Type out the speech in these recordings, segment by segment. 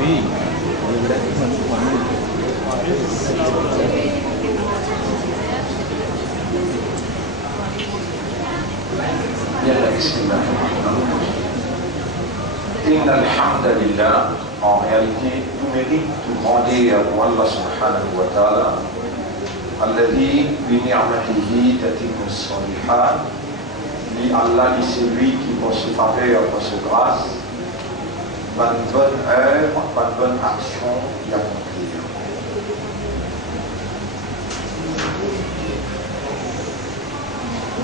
Oui, en réalité, tout mérite tout demander à Allah subhanahu wa ta'ala, alladhi bi ni'matihi tatimmu as-salihat, Allah est celui qui va se faveur, va se grâce, par une bonne œuvre, par une bonne action et accomplir.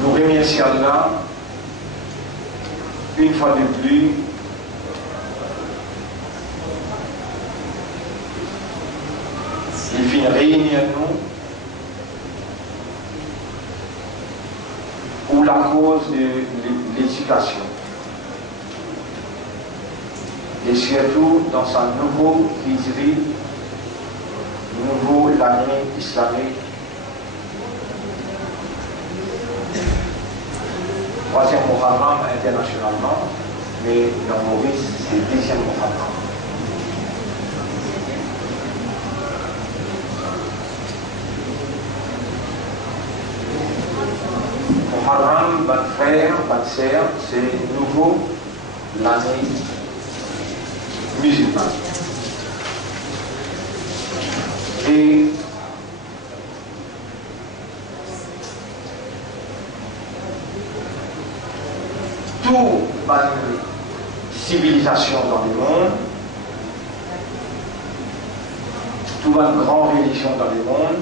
Nous remercions Allah une fois de plus il fait régner à nous pour la cause de l'éducation et surtout dans sa nouveau hijri, nouveau l'année islamique, troisième Muharram internationalement, mais dans Maurice c'est deuxième Muharram. Muharram, bonne frère, bonne sœur, c'est nouveau l'année musulmane. Et toute civilisation dans le monde, toute grande religion dans le monde,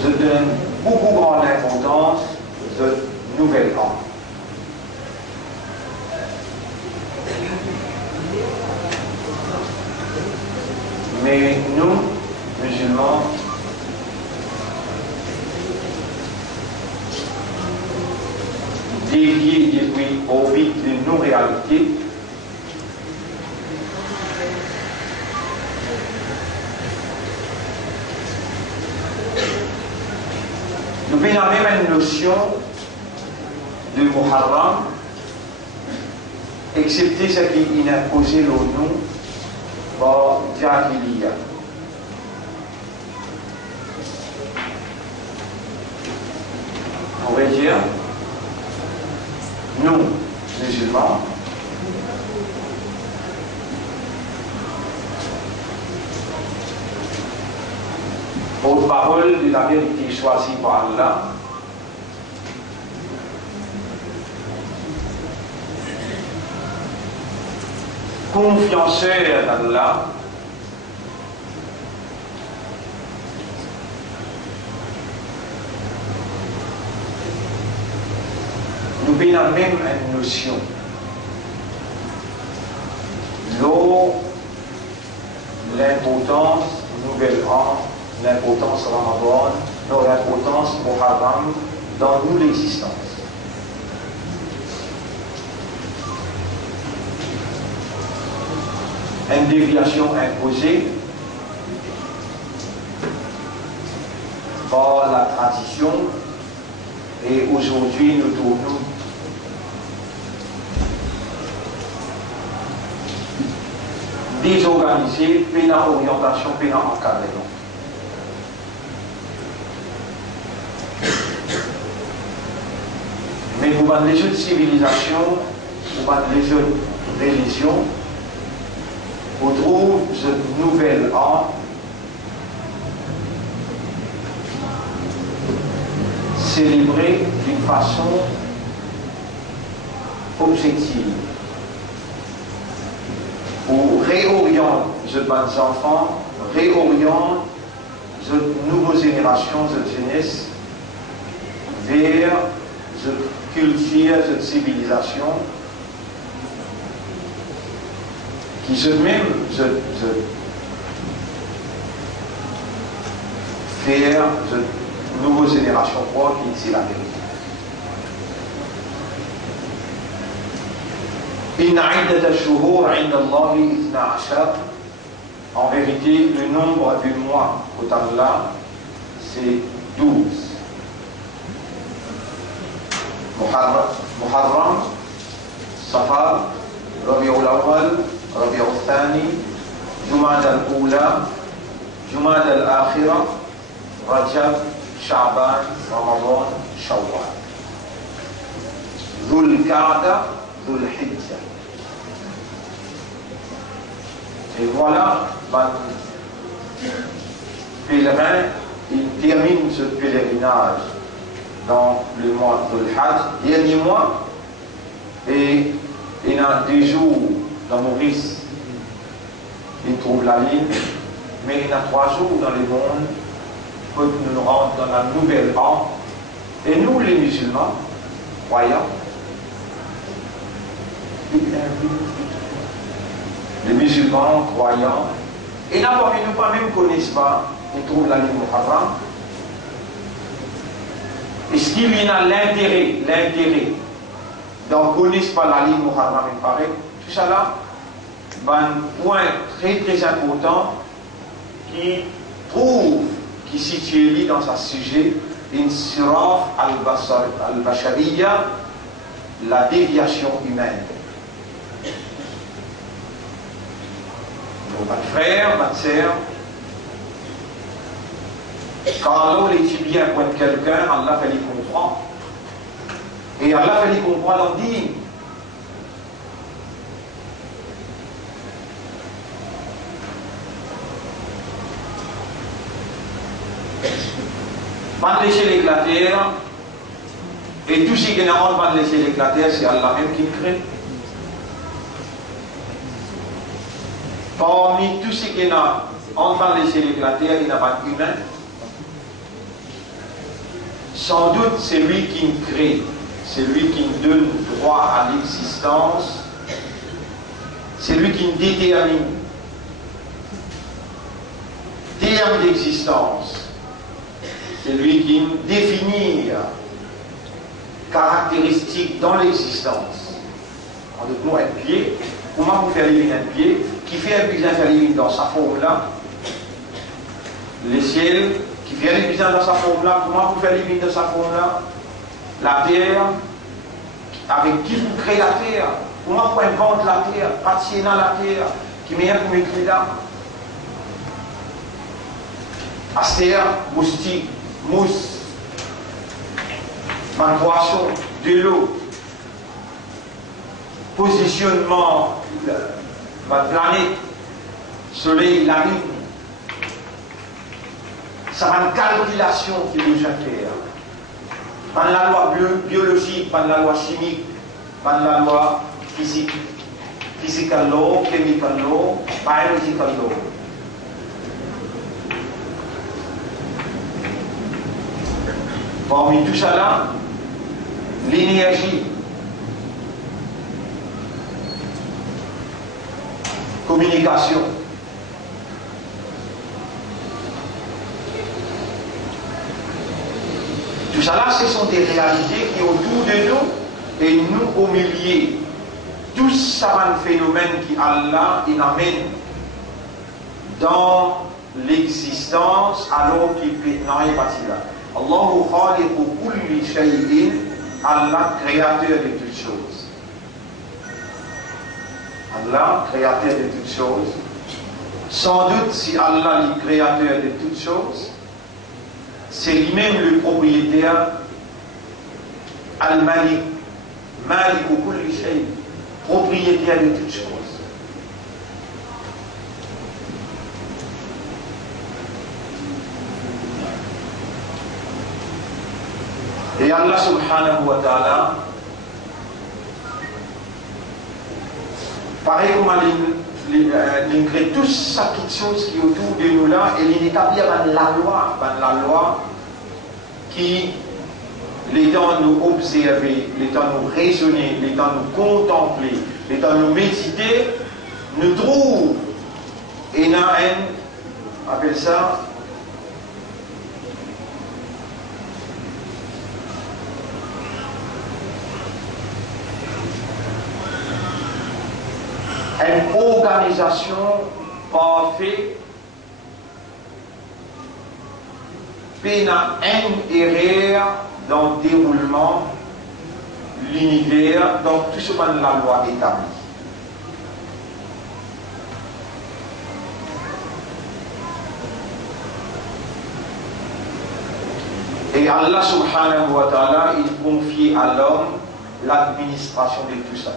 je donne beaucoup grande importance de nouvel an. Mais nous, musulmans, déviés depuis au vide de nos réalités, nous avons la même notion de Muharram, excepté ce qui est imposé le nom par Jahiliya. On pourrait dire, nous, musulmans, porte-parole de la vérité choisie par Allah, confianceur d'Allah, nous avons la même notion. L'importance nouvel an, l'importance Ramadan, l'importance Muharram dans nous l'existence. Une déviation imposée par la tradition et aujourd'hui nous tournons désorganisés, plein orientation, plein encadrement. Mais pour les autres civilisations, pour les autres religions, on trouve ce nouvel an célébré d'une façon objective. On réoriente les bons enfants, réoriente les nouvelles générations de jeunesse vers la culture, la civilisation qui se même faire de nouvelles générations propres qui c'est la vérité. إن عدة الشهور عند الله 12 En vérité, le nombre du mois au d'Allah, c'est 12. Muharram, Safar, Rabi'ul Awwal, Rabi'ul Thani, Jumad al-Oula, Jumad al-Akhira, Rajab, Sha'ban, Ramadan, Shawwal. Dhul Qa'da, Dhul Hijja. Et voilà, pèlerin, il termine ce pèlerinage dans le mois de Hajj, dernier mois, et il y a des jours dans Maurice, il trouve la ligne, mais il y a 3 jours dans le monde pour nous rendre dans la nouvelle ère. Et nous, les musulmans, croyants, les musulmans, croyants, et n'importe qui pas même connaissent pas, ils trouvent la ligne Muharram. Est-ce qu'il y a l'intérêt d'en connaître pas la ligne Muharram, il paraît, tout ça là, un point très très important qui prouve, qui situe dans ce sujet, Insiraf al-Bashariya, la déviation humaine. Votre frère, votre sœur, quand Allah est bien pour quelqu'un, Allah fait les comprendre. Et Allah fait les comprendre en dit. Pas laisser l'éclater, et tout ce qui est en train de laisser l'éclater, c'est Allah même qui le crée. Parmi tout ce qui est en train de laisser l'éclater, il n'y a pas d'humain. Sans doute, c'est lui qui me crée, c'est lui qui me donne droit à l'existence, c'est lui qui me détermine. Terme d'existence, c'est lui qui me définit caractéristiques dans l'existence. En d'autres mots, un pied, comment vous faire éliminer un pied qui fait un plus inférieur dans sa forme-là, les ciels qui fait un plus dans sa forme-là, comment vous faire éliminer dans sa forme-là, la terre, avec qui vous créez la terre, comment vous inventez la terre, pâtissier dans la terre, qui met un pour m'écrire là. Astère, moustique, mousse, ma poisson, de l'eau, positionnement, ma planète, soleil, la lune. Ça va une calculation qui est déjà claire. Pas la loi biologique, pas la loi chimique, pas la loi physique. Physical law, chemical law, biological law. Parmi tout ça là, l'énergie, communication, tout ça là, ce sont des réalités qui autour de nous et nous au milieu. Tout ça va un phénomène qui Allah il amène dans l'existence alors qu'il n'a rien parti là. Allahu khaliqu kulli shay'in, Allah créateur de toutes choses. Allah créateur de toutes choses. Sans doute si Allah est créateur de toutes choses, c'est lui-même le propriétaire Al-Malik, Maliku kulli shay'in, propriétaire de toutes choses. Et Allah subhanahu wa ta'ala, pareil comme il crée toutes ces petites choses qui sont autour de nous là, et il établit la loi qui, l'étant nous observer, l'étant nous raisonner, l'étant nous contempler, l'étant nous méditer, nous trouve, et on appelle ça, une organisation parfait, pénal erreur dans le déroulement de l'univers, dans tout ce que la loi établit. Et Allah subhanahu wa ta'ala, il confie à l'homme l'administration de tout ça.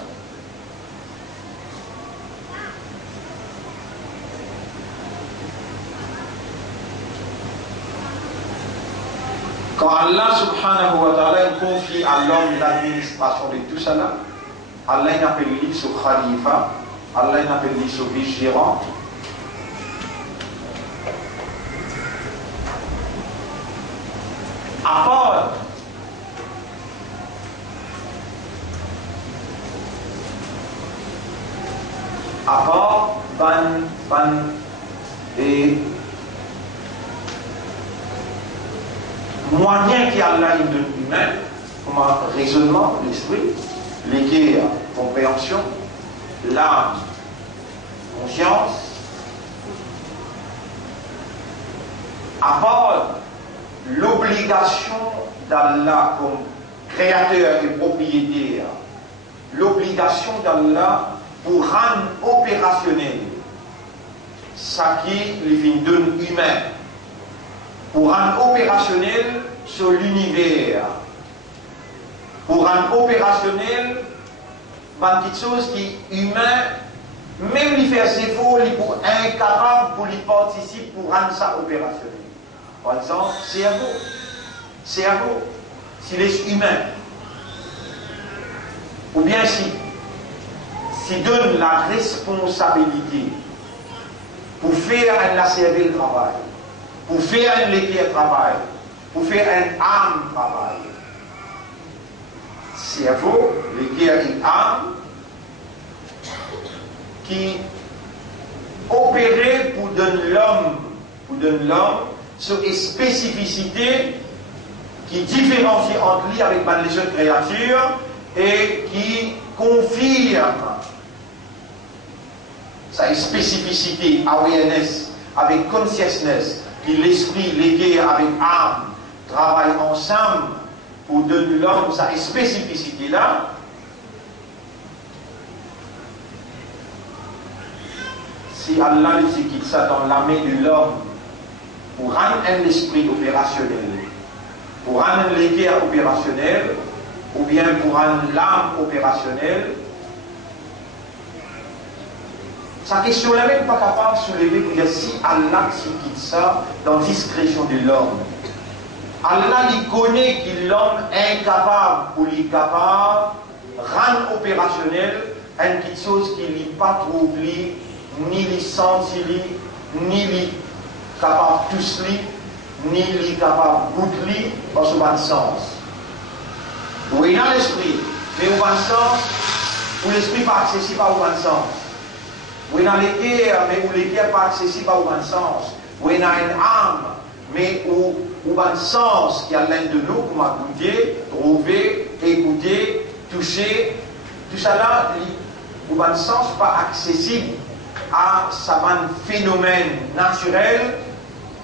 Quand Allah subhanahu wa ta'ala confie à l'homme l'administration de tout cela, Allah appelle lui ce khalifa, Allah appelle lui ce vice-gérant. À part et moyens qu'Allah donne humain, comme un raisonnement, l'esprit, l'équerre, compréhension, l'âme, conscience, à part l'obligation d'Allah comme créateur et propriétaire, l'obligation d'Allah pour rendre opérationnel ça qui lui donne humain, pour rendre opérationnel sur l'univers, pour rendre opérationnel une petite chose qui est humain, même lui faire ses faux, il est incapable pour lui participer pour rendre ça opérationnel. Par exemple, cerveau, s'il est humain, ou bien s'il donne la responsabilité pour faire un cerveau le travail, pour faire un l'équerre travail, pour faire un âme travail. Cerveau, l'équerre et âme qui opérait pour donner l'homme sur une spécificité qui différencie entre lui avec les autres créatures et qui confirme sa spécificité, awareness, avec consciousness, qui l'esprit, l'équerre avec âme, travaillent ensemble pour donner l'homme sa spécificité là. Si Allah laisse quitte ça dans la main de l'homme pour rendre un esprit opérationnel, pour rendre l'équerre opérationnel, ou bien pour rendre l'âme opérationnelle, sa question là même pas capable de soulever pour dire si Allah quitte ça dans la discrétion de l'homme. Allah il connaît que l'homme est incapable ou il est capable de rendre opérationnel une petite chose qui n'est pas trop li, ni li senti li, ni li capable tous li, ni li capable goûter li dans ce bon sens. Oui, dans l'esprit, mais au bon sens, où l'esprit pas accessible au bon sens. Oui, dans l'équerre, mais où l'équerre pas accessible au bon sens. Oui, dans une âme, mais où au bon sens qui a l'un de nous, comme à goûter, trouver, écouter, toucher, tout ça là, au bon sens, pas accessible à ce phénomène naturel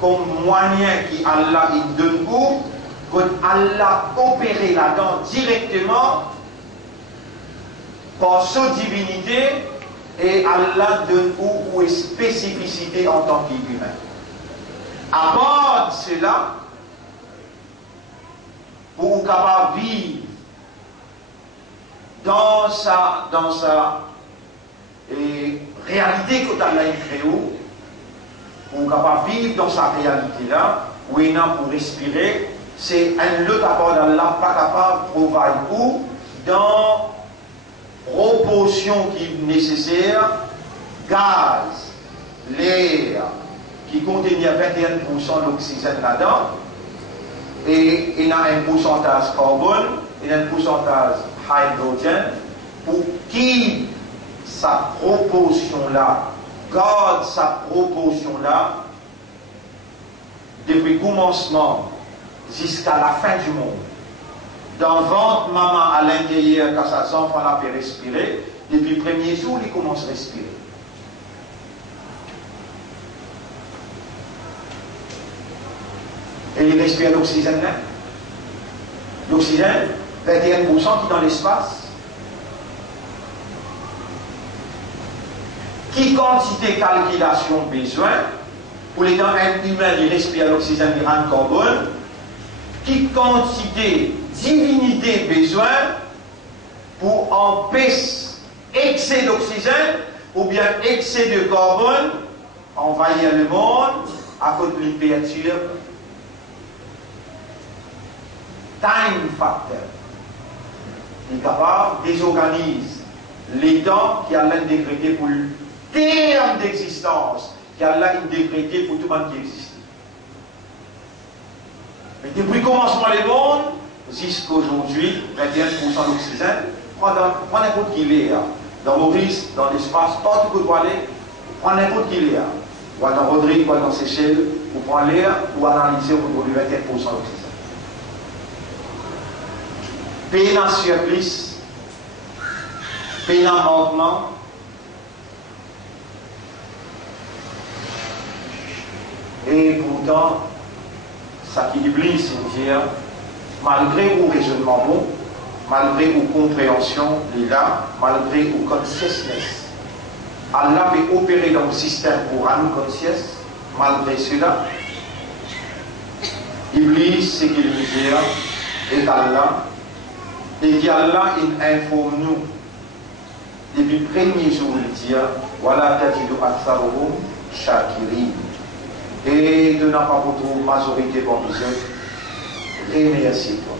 comme moyen qui Allah il donne pour quand Allah opérer là-dedans directement par sa divinité et Allah donne ou une spécificité en tant qu'humain. À part cela, pour capable vivre dans sa réalité que Allah a créée, pour capable vivre dans sa réalité là, où il a pour respirer, c'est un autre apport d'Allah pas capable de provide ou dans proportion qui est nécessaire, gaz, l'air, qui contient 21% d'oxygène là-dedans, et il y a un pourcentage carbone, il y a un pourcentage hydrogène, pour qui sa proportion-là, garde sa proportion-là, depuis le commencement jusqu'à la fin du monde. Dans le ventre, maman à l'intérieur, quand sa enfant l'a fait respirer, depuis le premier jour, il commence à respirer. il respire l'oxygène là. L'oxygène, 21% qui est dans l'espace. Qui quantité calculation besoin pour les temps humains, il respire l'oxygène, il rend carbone. Qui quantité divinité besoin pour empêcher excès d'oxygène ou bien excès de carbone envahir le monde à cause de l'hyperture. Time factor. Il est capable de désorganiser les temps qui a décrété pour le terme d'existence, qui a décrété pour tout le monde qui existe. Mais depuis le commencement du monde, jusqu'à aujourd'hui, 21% d'oxygène, prends n'importe qui l'est, dans Maurice, dans l'espace, partout que vous allez, prends n'importe qui l'est, ou dans Rodrigue, ou dans Seychelles, ou prends l'air, ou analyser au niveau de 21% d'oxygène. Pays dans surplus, pays dans manquement, et pourtant, ça qui oublie, c'est dire, malgré vos raisonnements bons, malgré vos compréhensions, là, malgré vos consciousness, Allah peut opérer dans le système pour nous conscience, malgré cela, Iblis, c'est qu'il dit, et Allah, et qu'Allah informe nous, depuis le premier jour, il dit, voilà, tajidu aktharuhum shakirin. Et de n'a pas votre majorité parmi eux, remercie-toi.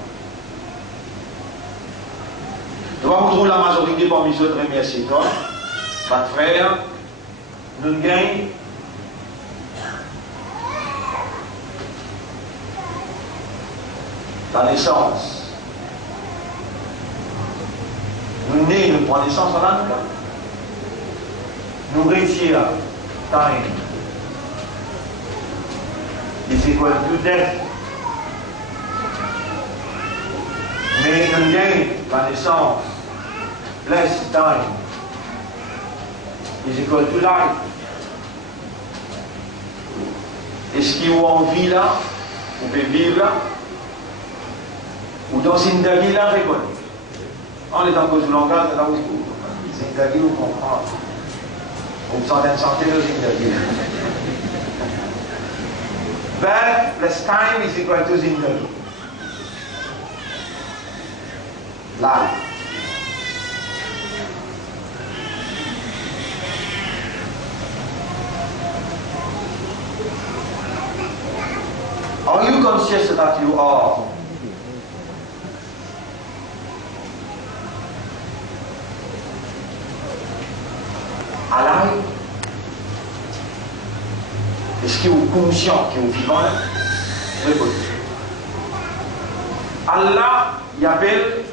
De pas vous la majorité parmi eux, remercie-toi. Va frère, nous gagnons la naissance. Nous nés, nous prenons naissance en l'âme. Nous retirons time. Is equal to death. Mais nous gagnons la naissance, less time, is equal to life. Est-ce qu'il y a envie là, vous pouvez vivre là, ou dans une vie là, répondez. En étant cause du langage, là où c'est une vie où on comprend. Vous vous sentez santé dans une vie. Birth plus time is equal to zindagi. Life. Are you conscious that you are alive? Est-ce qu'il est conscient qu'il est vivant? Répondez. Allah y appelle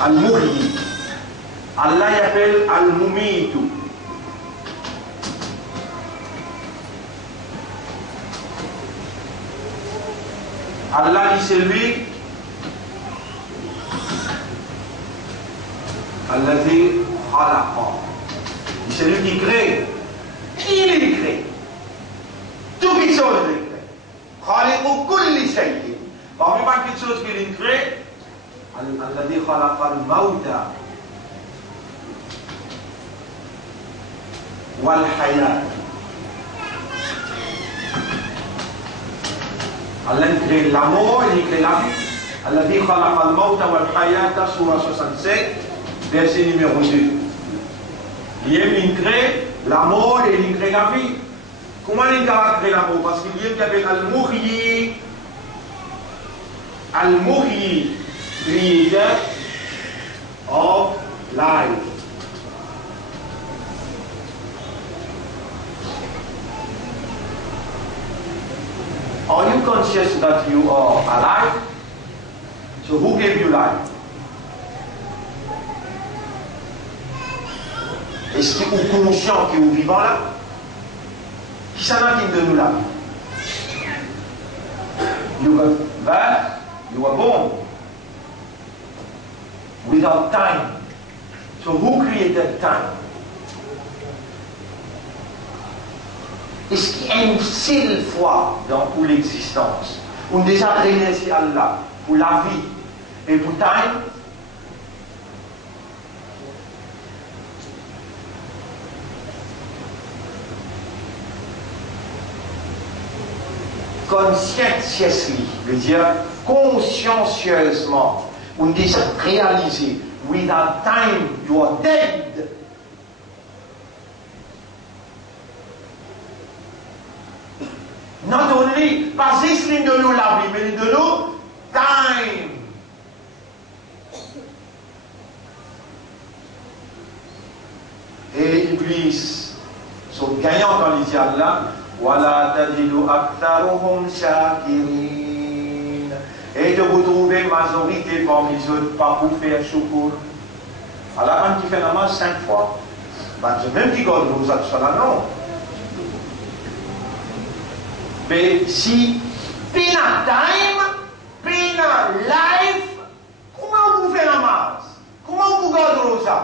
Al-Muhyi. Allah y appelle Al-Mumitu. Allah dit c'est lui Allazi khalaqa. C'est lui qui crée. Il est créé. Toutes les choses il est créé. Khaliqu kulli shay'in. Parmi les choses qu'il est créé, Allazi khalaqa al-mawta wal hayat. Allah crée la mort, il crée la vie. Allazi khalaqa al-mawta wal hayata, surah 67. Verset numéro 2. Il crée la mort et il crée la vie. Comment il va créer la mort? Parce qu'il y a qui Al-Muhyi. Al-Muhyi, creator of life. Are you conscious that you are alive? So who gave you life? Est-ce qu'il est conscient qu'il est vivant là? Qui s'en a qui de nous là? You were birth, you were born without time. So who created time? Est-ce qu'il y a une seule fois dans toute l'existence où on déjà remercie Allah pour la vie et pour le temps? Conscientiously, veut dire consciencieusement, on déjà réalisé, without time you are dead. Not only, pas juste l'une de nous la vie, mais l'une de nous, time. Et Iblis, son gagnant dans les diables là, voilà, tadilu aktharuhum shakirin. Et de vous trouver majorité parmi les autres, pas pour faire choukour. Alors, quand tu fais la masse 5 fois, ben, je même dit qu'on vous a tout ça là, non. Mais si, pina time, pina life, comment vous faites la masse? Comment vous gardez ça?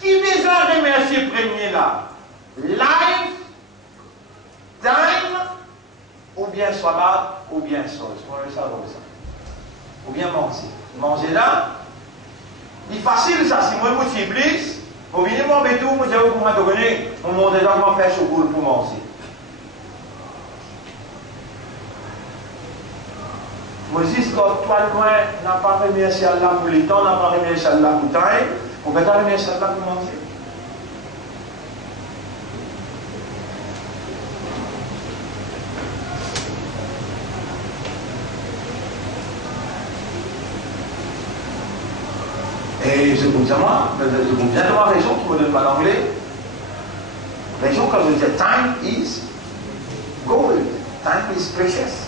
Qui besoin de remercier premier là? Life, time, ou bien salade, ou bien sauce. Ou bien manger. Manger là, il est facile ça. Si moi je suis iblis, vous venez m'embêter, vous dites que vous m'avez donné, on m'a déjà fait chocolat pour manger. Moïse, quand toi loin n'a pas remercié Allah pour les temps, n'a pas remercié Allah pour le temps, on peut pas remercier Allah pour manger. Et je comprends bien de ma raison qui me donne pas l'anglais. Raison quand je dis time is gold, time is precious.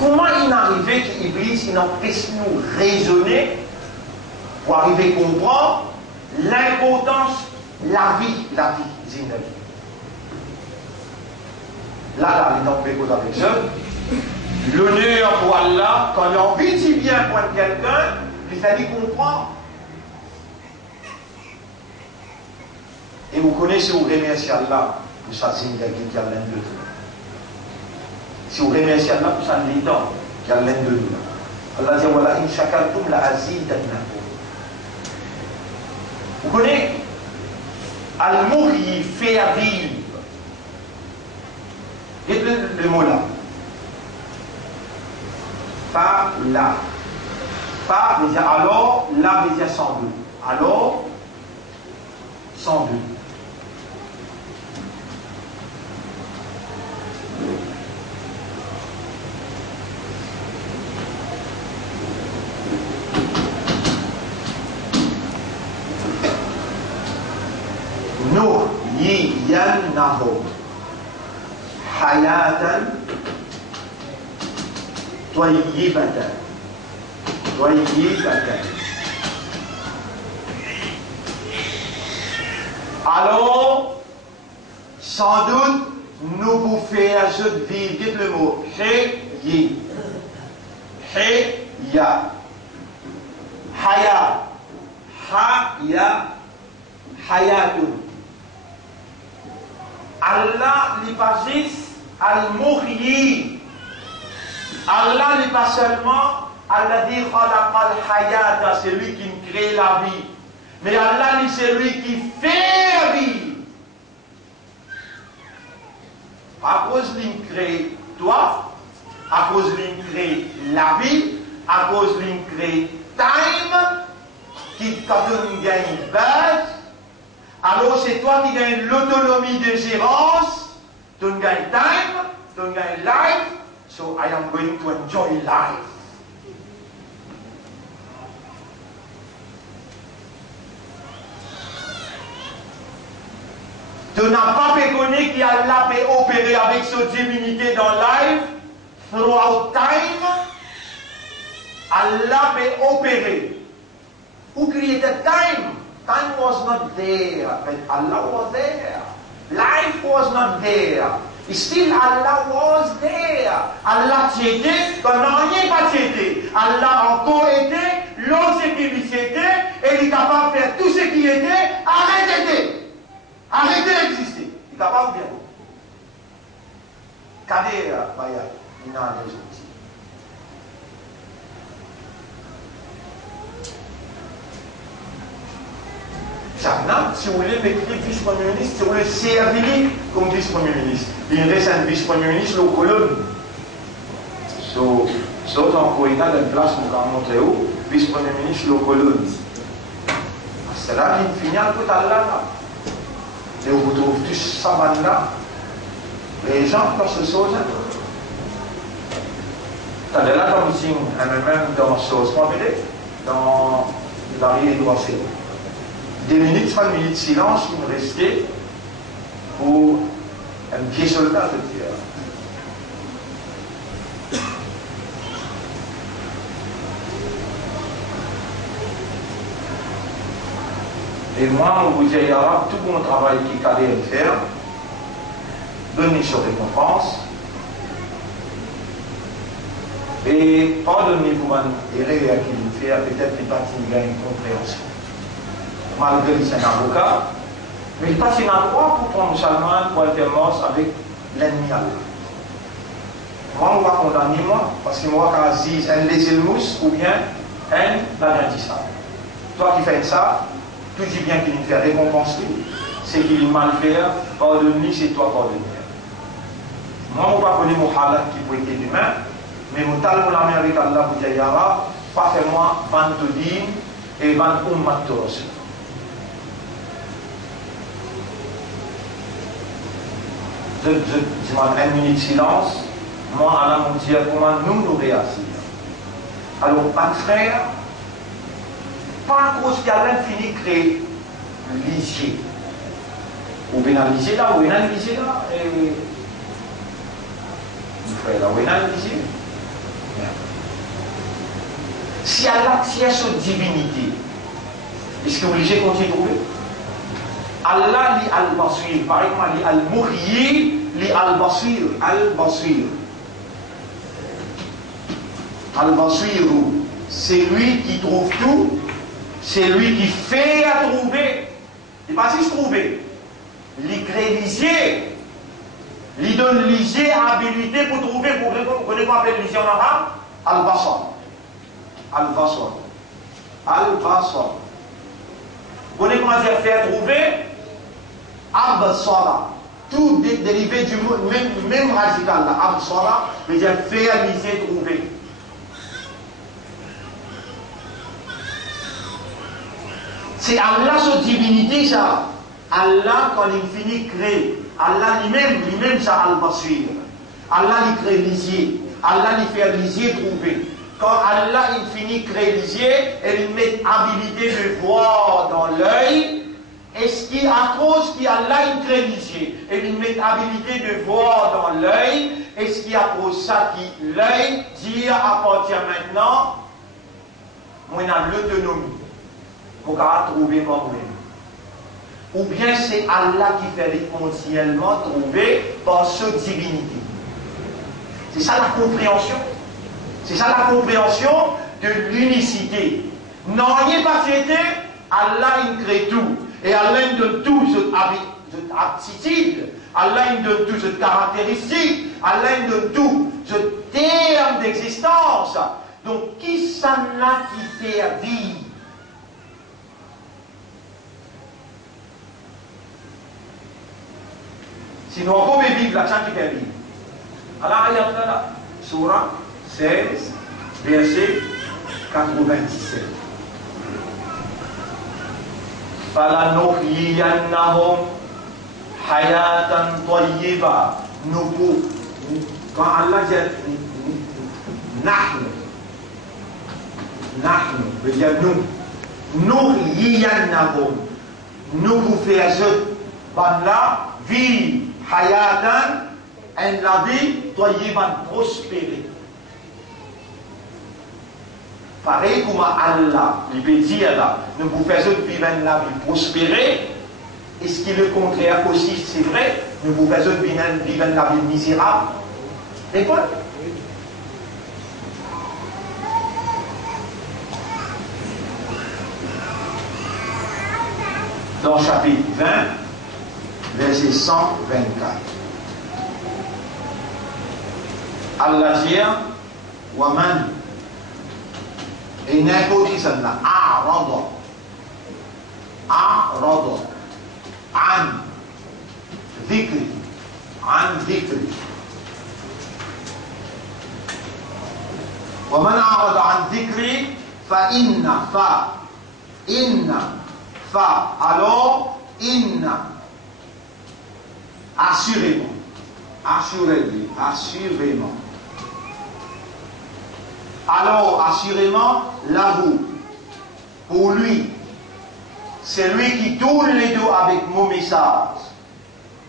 Comment il est arrivé qu'Iblis empêche nous raisonner pour arriver à comprendre l'importance de la vie, zindagi. Là, il est tombé avec ça. L'honneur pour Allah, quand il a envie de si bien pointe quelqu'un, il fallait comprendre. Et vous connaissez, vous remerciez Allah pour sa zindagi qui a l'un de vous. Si vous remerciez Allah pour ça, il y a l'un de nous. Allah dit voilà, in shakartum la azidannakum. Vous connaissez Al-Muhyi, faire vivre. Dites le mot là. Pas là. Pas, veut dire alors, là veut dire sans doute. Alors, sans doute. نحيينهم حياة طيبة. Alors, sans doute, nous vous faisons vivre. Dites le mot. Hayyi. Hayya. Haya. Haya. Hayatun. Allah n'est pas juste Al-Muhyi. Allah n'est pas seulement Allah dit Khalaqal Hayata, c'est lui qui crée la vie. Mais Allah c'est lui qui fait vivre. À cause qu'il crée toi, à cause qu'il crée la vie, à cause qu'il crée time, qui quand on gagne base, alors c'est toi qui gagnes l'autonomie de gérance, tu gagnes time, tu gagnes life, so I am going to enjoy life. Tu n'as pas péconné qu'Allah peut opérer avec sa divinité dans life, throughout time, Allah peut opérer. Who created time? Time was not there, but Allah was there. Life was not there. Still Allah was there. Allah t'aidait quand rien pas t'aidait. Allah encore aidé, l'autre ce qui lui aidait, et il est capable de faire tout ce qui société, arrêtez d'exister. Il est capable de bien. Cadé, il y a des outils. Chacun, si vous voulez mettre vice-premier ministre, si vous voulez servir comme vice-premier ministre, il reste un vice-premier ministre, le colonne. Sauf en Corina, la place pour montrer où, vice-premier ministre, le colonne. C'est là qu'il finit un peu là. Et on retrouve tous ça là. Les gens dans ce chose. T'as là dans le signe, même dans ce chose, dans la rue de Roissy. Des minutes, 3 minutes de silence qui me restait pour un pied soldat de dire. Et moi, on vous dit, tout mon travail qui allait me faire, donner sur récompense, et pardonnez-vous, et à qui me faire, peut-être qu'il passe une compréhension. Malgré que c'est un avocat, mais il passe un endroit pour prendre Salman pour alternance avec l'ennemi Allah. Moi, on va condamner moi, parce que moi, quand je dis un lésilmous ou bien un bagantissable. Toi qui fais ça, tout dit bien qu'il me fait récompenser, c'est qu'il mal fait, pardonne-lui, c'est toi pardonner. Moi, on va connaître mon halak qui peut être humain, mais mon talon la main avec Allah, vous dire, pas fait moi, 20 dîmes et 20 ummat aussi. Je demande 1 minute de silence. Moi, Allah me dit comment nous réagir. Alors, mon frère, pas à cause qu'Allah finit de créer l'isier. Ou bien l'isier là, ou bien l'isier là. Mon frère là, ou bien l'isier. Si Allah tient sa divinité, est-ce que vous obligé de continuer de trouver? Allah li al-Basir, par exemple, li al-Muhyi, li al-Basir, al-Basir. Al-Basir, c'est lui qui trouve tout, c'est lui qui fait à trouver. Il n'est pas juste trouver. Il crée l'isier, il donne l'isier habilité pour trouver, vous connaissez quoi appelle l'isier en arabe? Al-Basar. Al-Basar. Al-Basar. Vous connaissez comment dire faire trouver? Absara. Tout dérivé du mot, même radical là. Absara veut dire faire, liser, trouver. C'est Allah sa divinité ça. Allah quand il finit créer. Allah lui-même ça al-Basir. Allah il crée lisier. Allah il fait lisier trouver. Quand Allah il finit créer lisier, il met habilité de voir dans l'œil. Est-ce qu'il à cause qu'Allah il crée lisier et il met habilité de voir dans l'œil, est-ce qu'il y a pour ça que l'œil dit à partir maintenant, moi j'ai l'autonomie pour trouver moi-même. Ou bien c'est Allah qui fait continuellement trouver par sa divinité. C'est ça la compréhension. C'est ça la compréhension de l'unicité. Non, il n'est pas fêté, Allah il crée tout. Et Allah il donne tout cette aptitude, Allah il donne tout cette caractéristique, Allah il donne tout ce terme d'existence. Donc qui ça là qui fait vie? Sinon on peut vivre la chance qui fait vie. Allah ayat là, Surah 16, verset 97. فَلَنُحْيِيَنَّهُمْ حَيَاةً طَيِّبَةً. Nous, quand Allah dit nahnu, veut dire nous, nuhyiyannahum, nous vous faisons là vivre hayatan, la vie tayyiban, prospérée. Pareil comme Allah, il peut dire là, nous vous faisons vivre la vie prospérée. Est-ce que le contraire aussi c'est vrai? Nous vous faisons vivre la vie misérable? Réponds. dans le chapitre 20, verset 124. Allah dit Waman et n'importe qui a'rada an dhikri ومن أعرض عن ذكري فإن alors assurément alors assurément l'avoue pour lui, c'est lui qui tourne les dos avec mon message,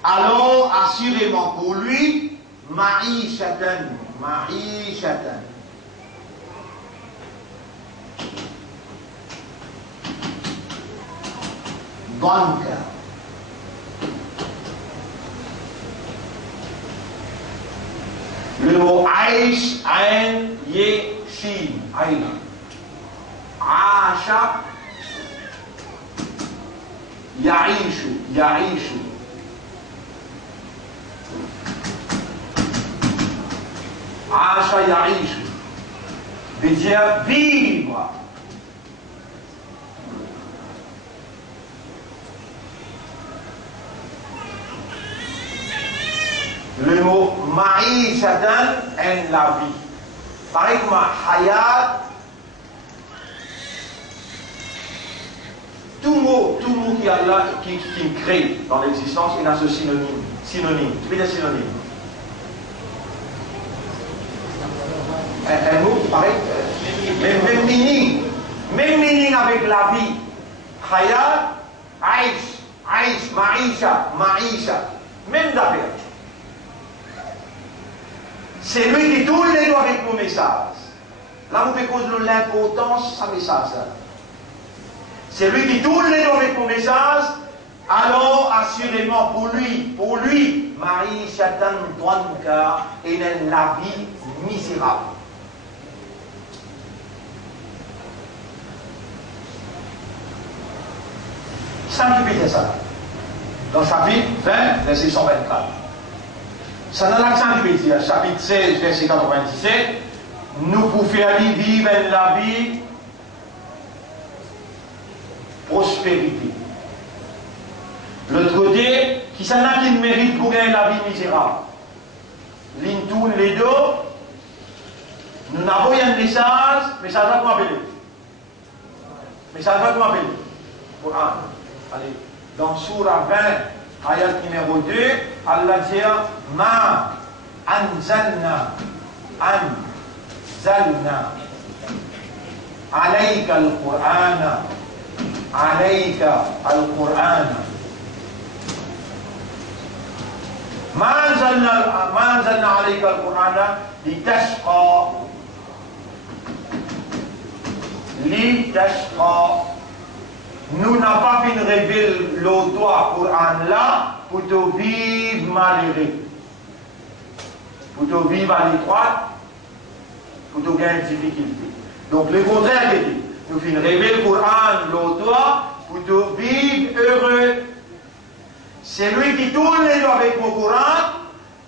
alors assurément pour lui ma'ishatan banka. Le mot Aïch, Aïn, Ye, Shin, Aïn. Acha, Yaïshu. Acha, Yaïshu. Veut dire vivre. Le mot ma'ishatan en la vie. Pareil comme hayat, tout mot qui crée dans l'existence, il a ce synonyme. Tu veux dire synonyme? Un mot, pareil, même meaning avec la vie. Hayat, aish, ma'isha, même d'affaire. C'est lui qui tourne les doigts avec mon message. Là, vous pouvez cause de l'importance de ce message. C'est lui qui tourne les doigts avec mon message. Alors, assurément, pour lui, Marie Chatan Dwanka est dans la vie misérable. Simplifiez ça. Dans le chapitre 20, verset 124. Ça dans l'accent du métier, chapitre 16, verset 97, nous pouvons faire vivre la vie prospérité. L'autre côté, qui s'en a qui mérite pour gagner la vie misérable. Ligne tourne les deux, nous n'avons un message, mais ça va m'appeler. Coran. Allez, dans Surah 20, ayat numéro 2, Allah dit Ma anzalna alayka al-Qur'ana Ma anzalna alayka al-Qur'ana litashqa. Nous n'avons pas fait révéler le toi Coran là pour te vivre malheureux, pour te vivre à l'étroite, pour te gagner des difficultés. Donc le contraire est dit, nous faisons révéler le Coran, le toi, pour te vivre heureux. C'est lui qui tourne les doigts avec mon Coran,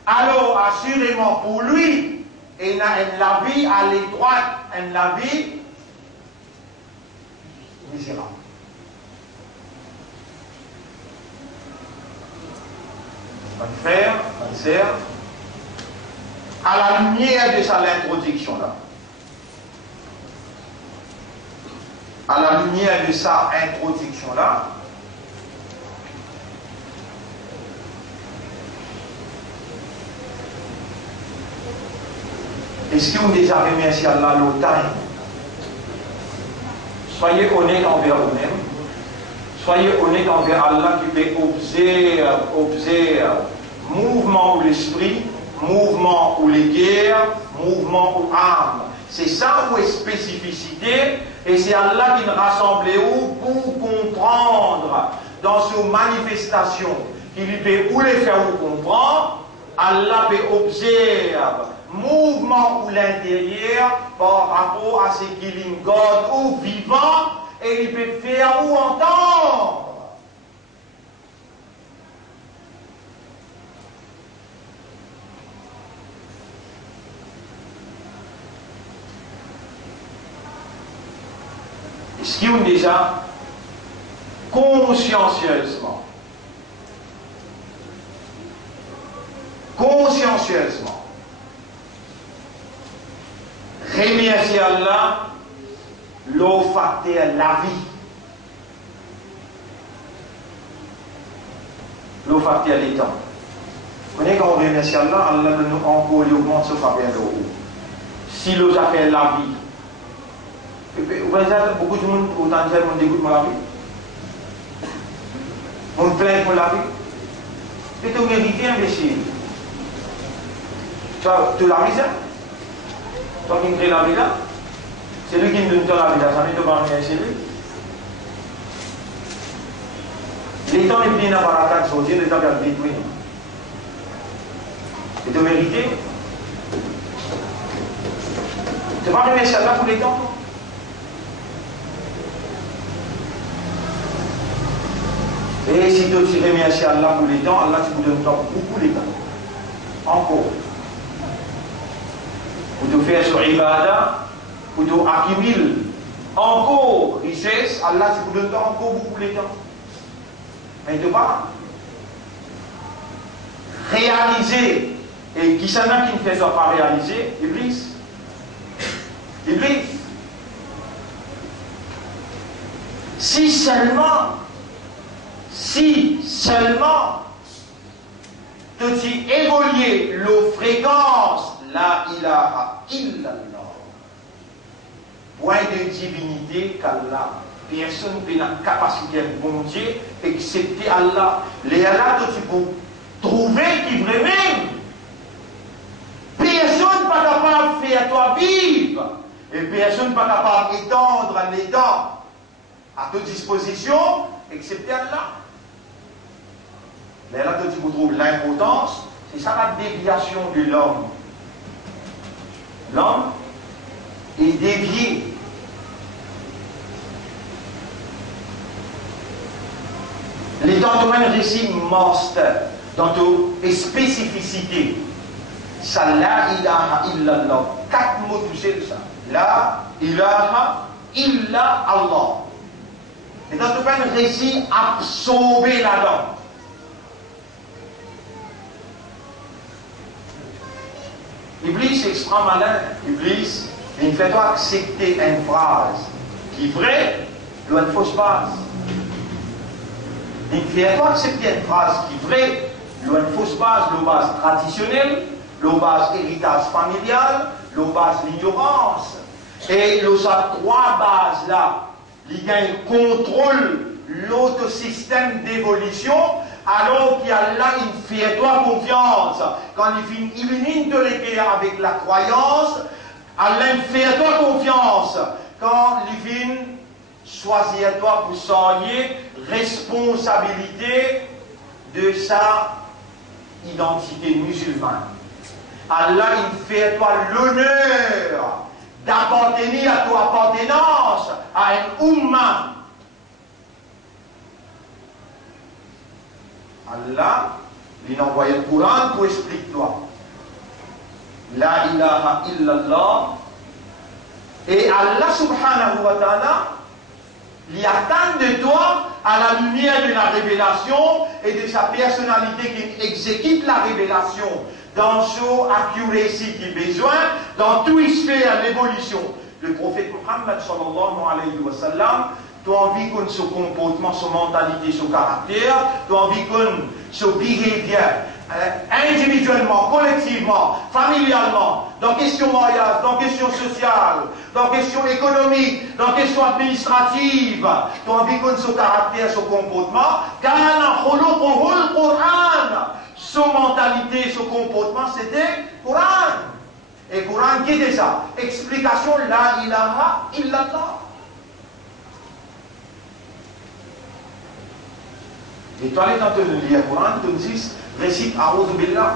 alors assurément pour lui, il a la vie à l'étroite, la vie misérable. Bonne frère, bonne sœur, à la lumière de ça l'introduction là, à la lumière de sa introduction là, est-ce que vous déjà remerciez Allah l'autant? Soyez honnête envers vous-même. Soyez honnête envers Allah qui fait observer mouvement ou l'esprit, mouvement ou les guerres, mouvement ou armes. C'est ça où est spécificité et c'est Allah qui nous rassemble pour comprendre dans ses manifestations qui lui fait ou les faire ou comprendre. Allah peut observer mouvement ou l'intérieur par rapport à ce qu'il God ou vivant. Et il peut faire ou entendre ce qui est déjà consciencieusement remercier Allah l'offre la vie, l'offre les temps. Vous connaissez quand on remercie Allah, Allah nous encore augmente ce faveur de vous. Si l'eau a fait la vie, vous voyez beaucoup de monde, autant de gens dégoûtent pour la vie. On plaint pour la vie. Et tu mérites, imbécile. Tu la vie, ça? Toi qui me crée la vie là, c'est lui qui me donne la vie là, ça ne te parle rien, c'est lui. Les temps, les n'a pas la taxe aux yeux, les temps, ils détruit. Et tu mérites. Tu vas remercier Allah pour les temps. Et si tu remercies Allah pour les temps, Allah te donne beaucoup les temps. Encore. Pour te faire sur ibadah, pour te accumuler encore richesse, Allah te donne encore beaucoup les temps. Mais tu vas réaliser. Et qui s'en a qui ne fait pas réaliser? Iblis. Iblis. Si seulement tu évoluer la fréquence la ilaha illallah, point de divinité qu'Allah, personne n'a la capacité de bon Dieu excepté Allah. Les Allah que tu peux trouver qui vraiment personne n'est pas capable de faire toi vivre et personne n'est pas capable d'étendre les dents à ta disposition excepté Allah. Mais là que tu trouves l'impotence, c'est ça la déviation de l'homme. L'homme est dévié. Les temps de un récit master dans ta spécificité. Ça, la ilaha illallah. 4 mots touchés de ça. La ilaha illa Allah. Et dans un récit absorbé là-dedans. Iblis est extrêmement malin. Iblis, il ne fait pas accepter une phrase qui est vraie, doit une fausse base. Il ne fait pas accepter une phrase qui est vraie, doit une fausse base, la base traditionnelle, la base héritage familial, la base l'ignorance. Et les 3 bases là, il y a un contrôle l'autre système d'évolution. Alors qu'il y a là, il fait toi confiance. Quand il illumine de l'épée avec la croyance, Allah fait toi confiance. Quand il vient choisir toi pour soigner responsabilité de sa identité musulmane. Allah il fait toi l'honneur d'appartenir à ton appartenance à un umma. Allah, il a envoyé le Coran pour expliquer toi. La ilaha illallah. Et Allah subhanahu wa ta'ala, il attend de toi à la lumière de la révélation et de sa personnalité qui exécute la révélation dans son accuracy qui est besoin, dans tout sphère l'évolution. Le prophète Muhammad sallallahu alayhi wa sallam, tu as envie qu'on son comportement, son mentalité, son caractère, tu as envie qu'on son behavior, individuellement, collectivement, familialement, dans question mariage, dans question sociale, dans question économique, dans question administrative, tu as envie qu'on son caractère, son comportement, car le Coran, son mentalité, son comportement, c'était Coran. Et Coran qui est ça? Explication, la ilaha illallah. Et toi, quand tu lis le Coran, tu dis, récite A'udhu Billah.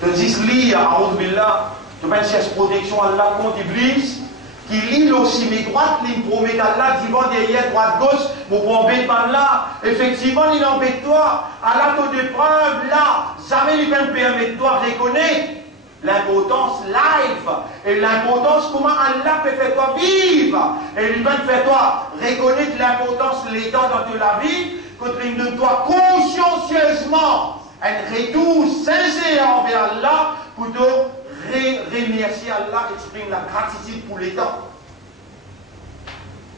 Tu dis, lis A'udhu Billah. Tu mets une protection à Allah contre Iblis, qui lit aussi mes droites, il promet Allah, dit bon derrière, droite, gauche, pour embêter là. Effectivement, il embête toi. Allah te de preuve là. Jamais il peut me permettre toi de reconnaître. l'importance live, et l'importance comment Allah peut faire toi vivre, et lui peut faire toi reconnaître l'importance de l'État dans ta vie, que tu donnes toi consciencieusement un retour sincère envers Allah pour te remercier Allah, exprimer la gratitude pour l'État.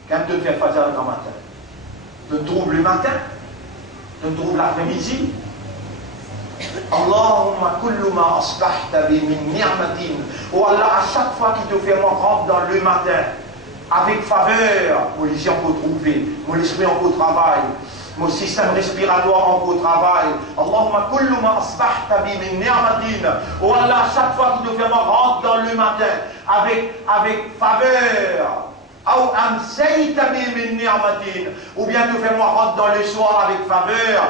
Quand tu fais Fajr le matin, tu te trouves le matin, tu te trouves l'après-midi. Allahumma kullu ma asbahta bi min ni'matin. Oh Allah, à chaque fois qu'il te fait rentrer dans le matin, avec faveur, mon les yeux peut trouver, mon esprit en peut travail, mon système respiratoire en peut travail. Allahumma kullu ma asbahta bi min ni'matin. Oh Allah, à chaque fois qu'il te fait rentrer dans le matin, avec faveur. Ou bien tu fais moi rentrer dans le soir avec faveur.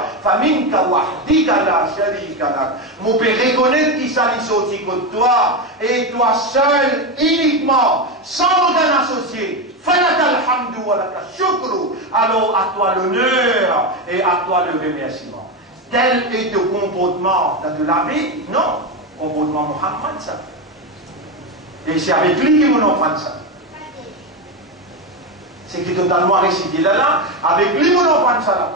Mon père reconnaît qu'il s'allie sorti contre toi et toi seul, uniquement, sans aucun associé. Alors à toi l'honneur et à toi le remerciement. Tel est ton comportement dans la vie? Non, comportement Mohammed ça. Et c'est avec lui que nous prend ça. C'est qui est totalement récité là, avec lui, on en prend ça là.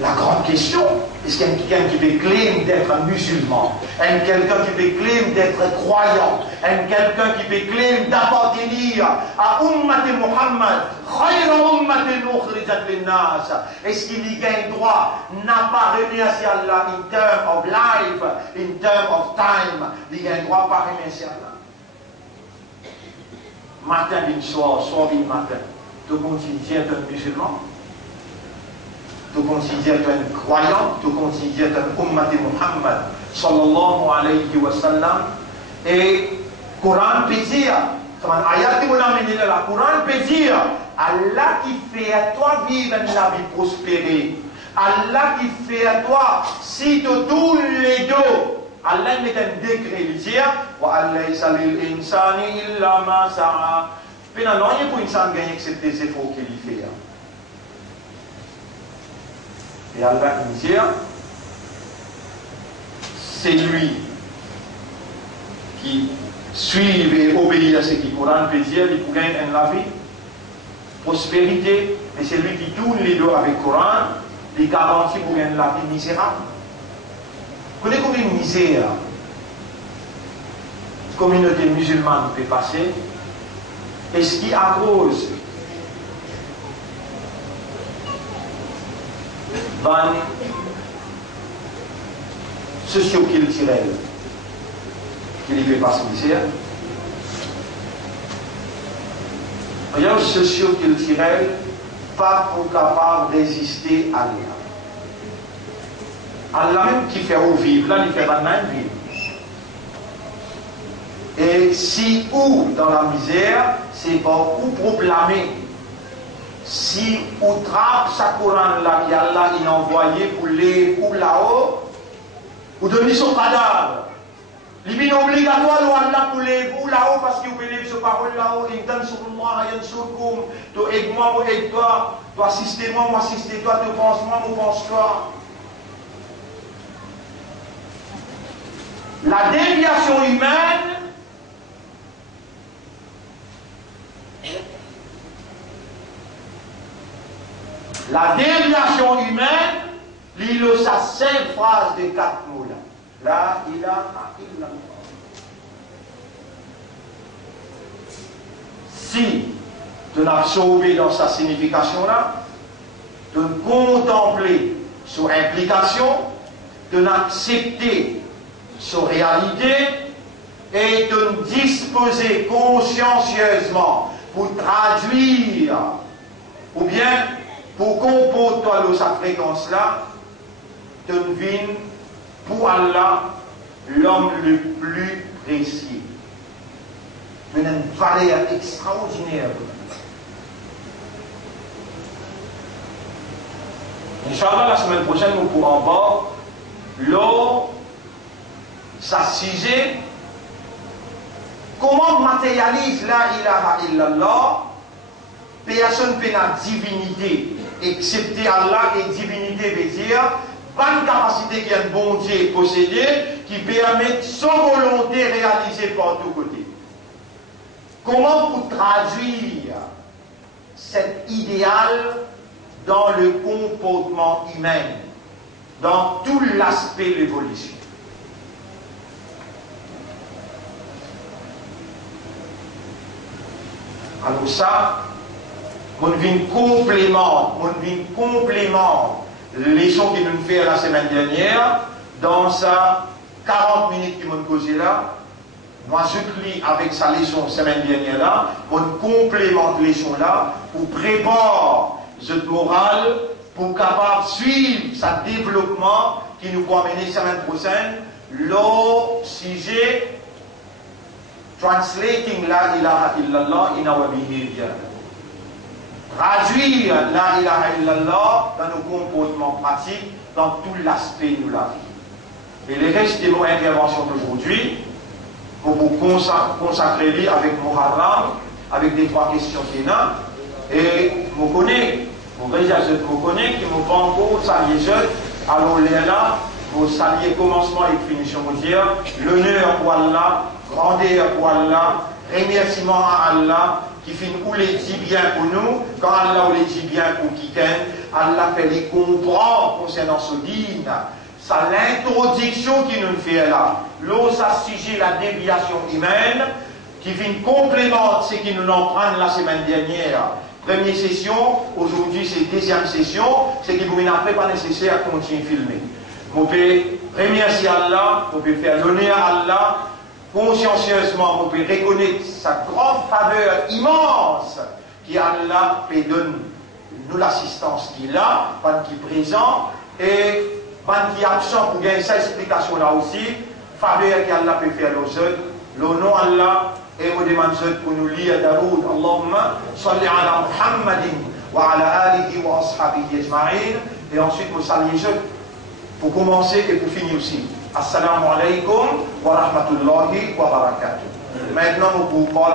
La grande question, est-ce qu'il y a quelqu'un qui peut claim d'être un musulman, quelqu'un qui peut claim d'être croyant, quelqu'un qui peut claim d'appartenir à Ummat Muhammad, est-ce qu'il y gagne droit, n'a pas remercié Allah in terms of life, in terms of time, il gagne droit pas remercier Allah. Matin d'une soir, soir d'une matin, tu considères un musulman? Tu considères un croyant, tu considères un Ummat Muhammad sallallahu alayhi wa sallam, et Coran peut dire, comme ayat qui amené là, Coran peut dire, Allah qui fait à toi vivre une vie prospérée, Allah qui fait à toi, si tu tournes les dos, Allah met un décret, il dit, wa alaysa lil insani illa ma sa'a. Finalement, il n'y a pas insan gagner excepté ses efforts qu'il fait. Et Allah dit, c'est lui qui suit et obéit à ce qui Coran peut dire, il peut gagner la vie, prospérité, et c'est lui qui tourne les deux avec Coran, il garantit pour gagner la vie misérable. Vous connaissez combien de misère la communauté musulmane peut passer, et ce qui à cause ban socio-culturel qui ne peut pas se misère. Rien socio-culturel pas pour capable de résister à Allah. Allah même qui fait vivre, là il fait la même vivre. Et si ou dans la misère, c'est pas ou proclamer. Si on trappe sa Coran là, qui Allah il a envoyé pour les ou là-haut, ou donner son cadavre. Il est obligatoire Allah pour les ou là-haut parce que vous pouvez lire ce parole là-haut, il donne sur moi, il y a sur comme, tu aides moi, moi aide toi, tu assistes moi, moi assiste toi, tu penses moi, moi pense toi. La déviation humaine, la déviation humaine, l'île sa simple phrase de 4 mots là. La ilaha illallah. Si tu n'as sauvé dans sa signification là, de contempler son implication, de l'accepter son réalité et de disposer consciencieusement pour traduire ou bien pour comporter toi de sa fréquence là, de devine pour Allah l'homme le plus précieux. Il a une valeur extraordinaire. Inch'Allah, la semaine prochaine, nous pourrons voir l'eau s'assiser. Comment matérialise la ilaha illallah personne peut la divinité, excepté Allah, et divinité veut dire, pas une capacité qu'un bon Dieu possède, qui permet son volonté réalisée par tous côtés. Comment vous traduire cet idéal dans le comportement humain, dans tout l'aspect de l'évolution? Alors ça, on vient complément les leçons qu'il nous fait la semaine dernière, dans sa 40 minutes qu'il m'a causé là. Moi, je lis avec sa leçon la semaine dernière là, on complémente les leçons là, pour préparer cette morale, pour capable suivre sa développement qui nous va mener la semaine prochaine, le sujet Translating la ilaha illallah in our behavior. Traduire la ilaha illallah dans nos comportements pratiques, dans tout l'aspect de la vie. Et le reste de nos interventions d'aujourd'hui, pour vous consacrer avec Muharram, avec des 3 questions qu'il y a. Et je connais, qui me prend encore saluer seul. Alors là, vous saluer commencement et finition, vous dire l'honneur pour Allah, grandeur pour Allah, remerciement à Allah, qui fait nous les dit bien pour nous, quand Allah les dit bien pour quitter, Allah fait les comprendre concernant ce dîne. C'est l'introduction qui nous fait là. L'eau, ça sujet la déviation humaine, qui vient complément ce qui nous en prend la semaine dernière. Première session, aujourd'hui c'est deuxième session, ce qui vous après pas nécessaire à continuer à filmer. Vous pouvez remercier Allah, vous pouvez faire l'honneur à Allah, consciencieusement, vous pouvez reconnaître sa grande faveur immense qui Allah peut donner nous l'assistance qu'il a, quand il est présent, et quand il est absent pour gagner cette explication là aussi, faveur qu'Allah peut faire aux autres, le nom Allah, et vous demandez pour nous lire Daoud, Allahumma salli ala Muhammadin wa ala alihi wa ashabihi ajma'in, et ensuite vous saluez les autres, pour commencer et pour finir aussi. Assalamu alaikum wa rahmatullahi wa barakatuh. Maintenant, nous pouvons parler.